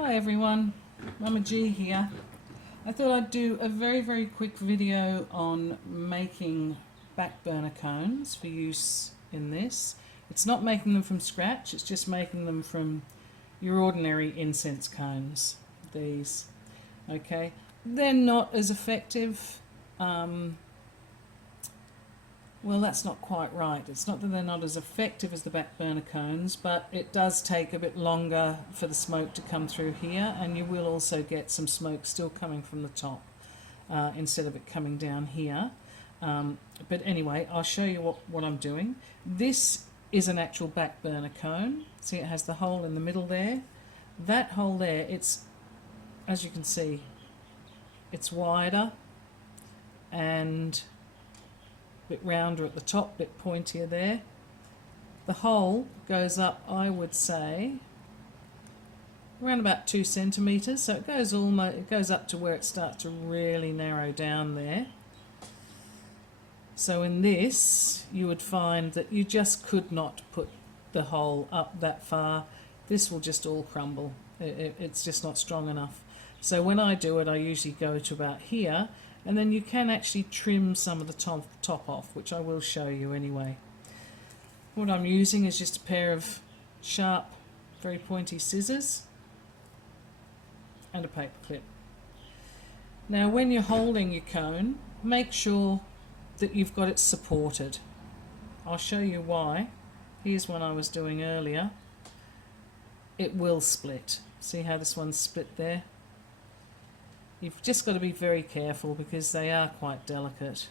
Hi everyone, Mama G here. I thought I'd do a very quick video on making back burner cones for use in this. It's not making them from scratch, it's just making them from your ordinary incense cones, these. Okay, they're not as effective. Well, that's not quite right. It's not that they're not as effective as the back burner cones, but it does take a bit longer for the smoke to come through here, and you will also get some smoke still coming from the top instead of it coming down here. But anyway, I'll show you what I'm doing. This is an actual back burner cone. See, it has the hole in the middle there. That hole there, it's, as you can see, it's wider and bit rounder at the top, bit pointier there. The hole goes up, I would say, around about 2 centimeters, so it goes up to where it starts to really narrow down there. So in this, you would find that you just could not put the hole up that far. This will just all crumble. It's just not strong enough. So when I do it, I usually go to about here. And then you can actually trim some of the top off, which I will show you anyway. What I'm using is just a pair of sharp, very pointy scissors and a paper clip. Now when you're holding your cone, make sure that you've got it supported. I'll show you why. Here's one I was doing earlier. It will split. See how this one's split there? You've just got to be very careful because they are quite delicate.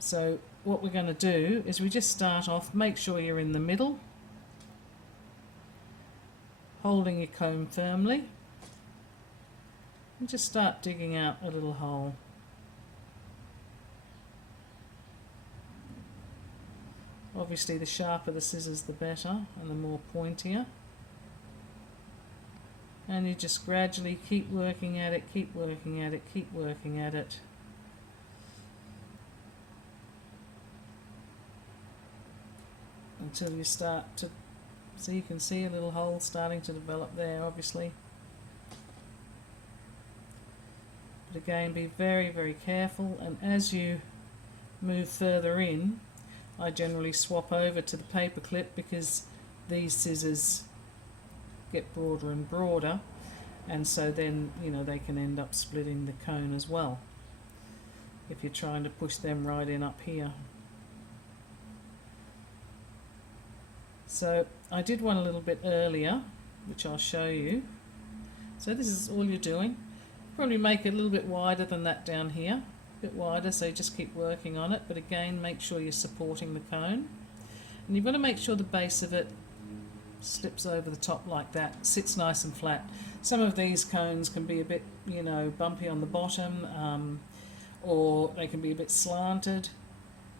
So what we're going to do is we just start off, make sure you're in the middle, holding your cone firmly, and just start digging out a little hole. Obviously the sharper the scissors the better, and the more pointier. And you just gradually keep working at it, keep working at it, keep working at it. Until you start to, so you can see a little hole starting to develop there, obviously. But again, be very careful, and as you move further in, I generally swap over to the paper clip because these scissors get broader and broader, and so then they can end up splitting the cone as well if you're trying to push them right in up here. So I did one a little bit earlier, which I'll show you. So this is all you're doing. Probably make it a little bit wider than that down here, a bit wider, so just keep working on it, but again make sure you're supporting the cone, and you've got to make sure the base of it slips over the top like that, sits nice and flat. Some of these cones can be a bit, bumpy on the bottom, or they can be a bit slanted.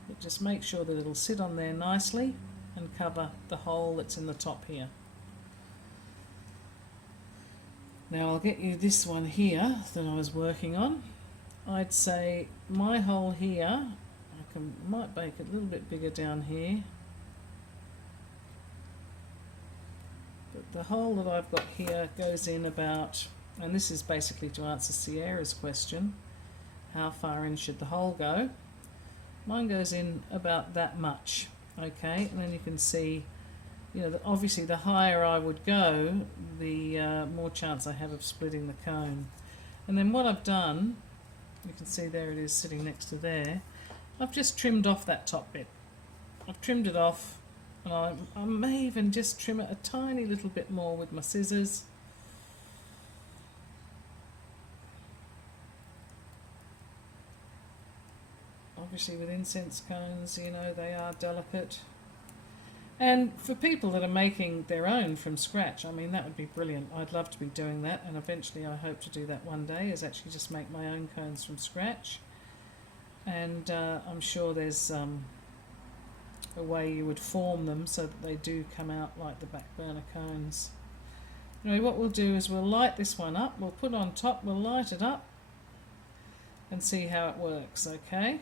But just make sure that it'll sit on there nicely and cover the hole that's in the top here. Now I'll get you this one here that I was working on. I'd say my hole here, might make it a little bit bigger down here. The hole that I've got here goes in about, and this is basically to answer Sierra's question, how far in should the hole go? Mine goes in about that much, okay, and then you can see, obviously the higher I would go, the more chance I have of splitting the cone. And then what I've done, you can see there it is sitting next to there, I've just trimmed off that top bit. I've trimmed it off. And I may even just trim it a tiny little bit more with my scissors. Obviously with incense cones, they are delicate. And for people that are making their own from scratch, I mean, that would be brilliant. I'd love to be doing that, and eventually I hope to do that one day, is actually just make my own cones from scratch. And I'm sure there's a way you would form them so that they do come out like the back burner cones. Anyway, what we'll do is we'll light this one up, we'll put it on top, we'll light it up and see how it works, okay?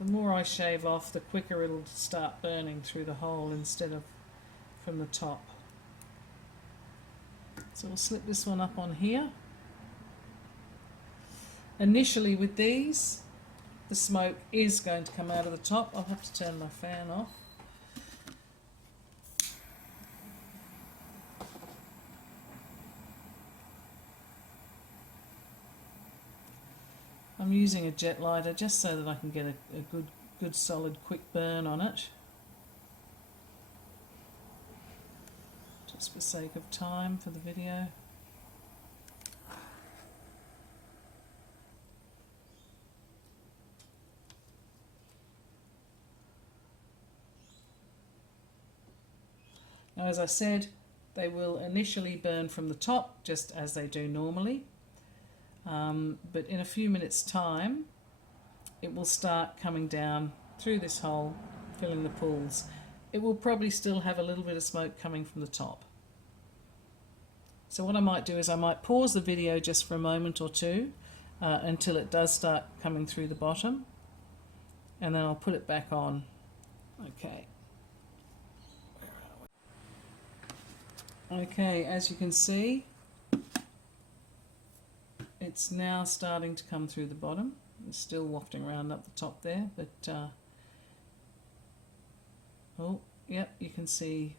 The more I shave off, the quicker it'll start burning through the hole instead of from the top. So we'll slip this one up on here. Initially with these, the smoke is going to come out of the top. I'll have to turn my fan off. I'm using a jet lighter just so that I can get a good solid quick burn on it. Just for sake of time for the video. Now, as I said, they will initially burn from the top, just as they do normally. But in a few minutes' time, it will start coming down through this hole, filling the pools. It will probably still have a little bit of smoke coming from the top. So what I might do is I might pause the video just for a moment or two until it does start coming through the bottom, and then I'll put it back on. Okay. Okay, as you can see, it's now starting to come through the bottom. It's still wafting around up the top there, but oh, yep, you can see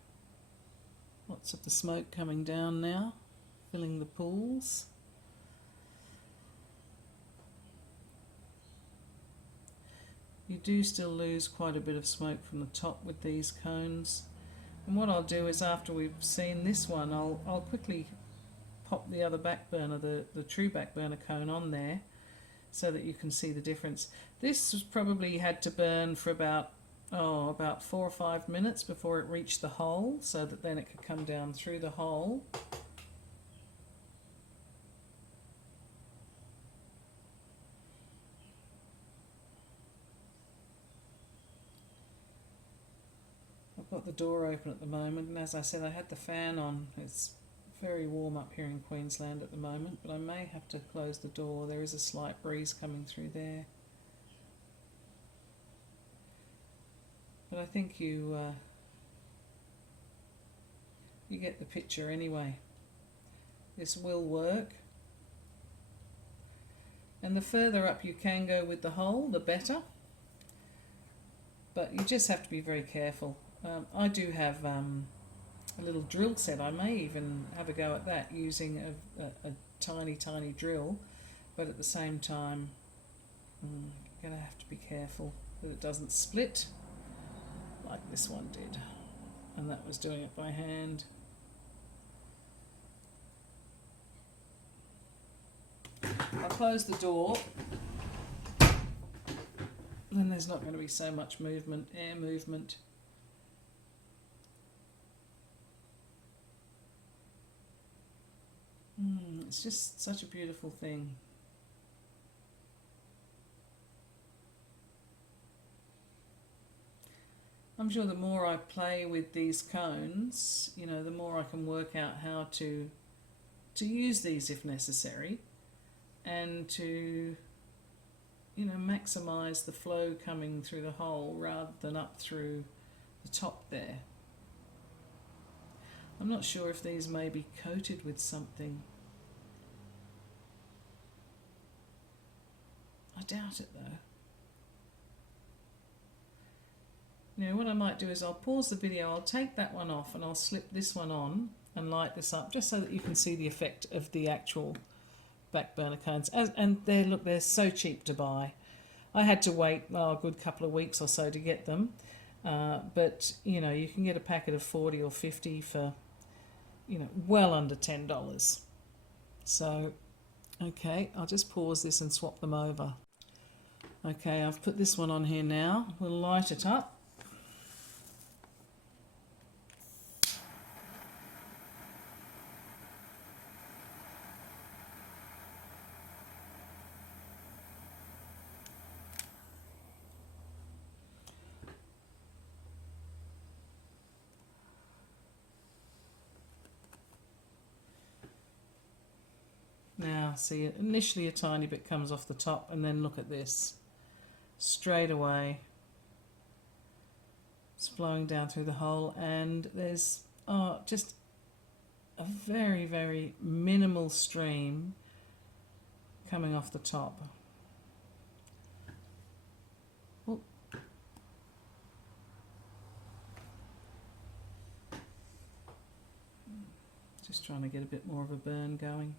lots of the smoke coming down now, filling the pools. You do still lose quite a bit of smoke from the top with these cones. And what I'll do is, after we've seen this one, I'll quickly pop the other back burner, the true back burner cone on there, so that you can see the difference. This was probably had to burn for about 4 or 5 minutes before it reached the hole, so that then it could come down through the hole. I've got the door open at the moment, and as I said, I had the fan on. It's very warm up here in Queensland at the moment, but I may have to close the door. There is a slight breeze coming through there. But I think you get the picture anyway. This will work. And the further up you can go with the hole, the better. But you just have to be very careful. I do have a little drill set. I may even have a go at that using a tiny drill, but at the same time I'm going to have to be careful that it doesn't split like this one did, and that was doing it by hand. I'll close the door, then there's not going to be so much movement, air movement. It's just such a beautiful thing. I'm sure the more I play with these cones, you know, the more I can work out how to use these if necessary, and to, you know, maximize the flow coming through the hole rather than up through the top there. I'm not sure if these may be coated with something. I doubt it though. Now what I might do is I'll pause the video, I'll take that one off, and I'll slip this one on and light this up just so that you can see the effect of the actual back burner cones. And they're so cheap to buy. I had to wait a good couple of weeks or so to get them, but you know, you can get a packet of 40 or 50 for, you know, well under $10. So okay, I'll just pause this and swap them over. Okay, I've put this one on here now. We'll light it up. Now, see, initially a tiny bit comes off the top, and then look at this. Straight away, it's flowing down through the hole, and there's are just a very, very minimal stream coming off the top. Oh. Just trying to get a bit more of a burn going.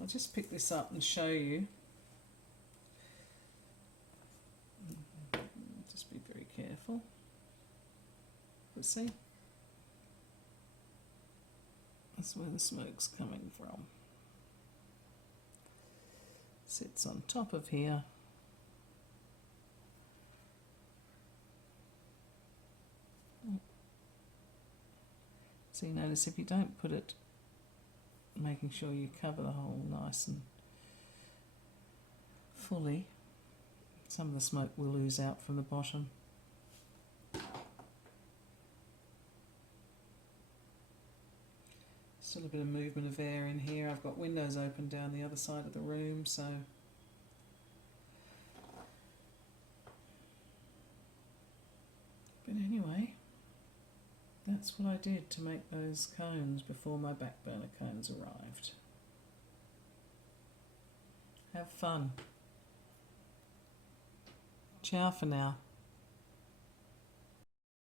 I'll just pick this up and show you. Just be very careful. But see, that's where the smoke's coming from. Sits on top of here. So you notice if you don't put it, making sure you cover the hole nice and fully, some of the smoke will ooze out from the bottom. Still a bit of movement of air in here. I've got windows open down the other side of the room, so but anyway, that's what I did to make those cones before my back burner cones arrived. Have fun. Ciao for now.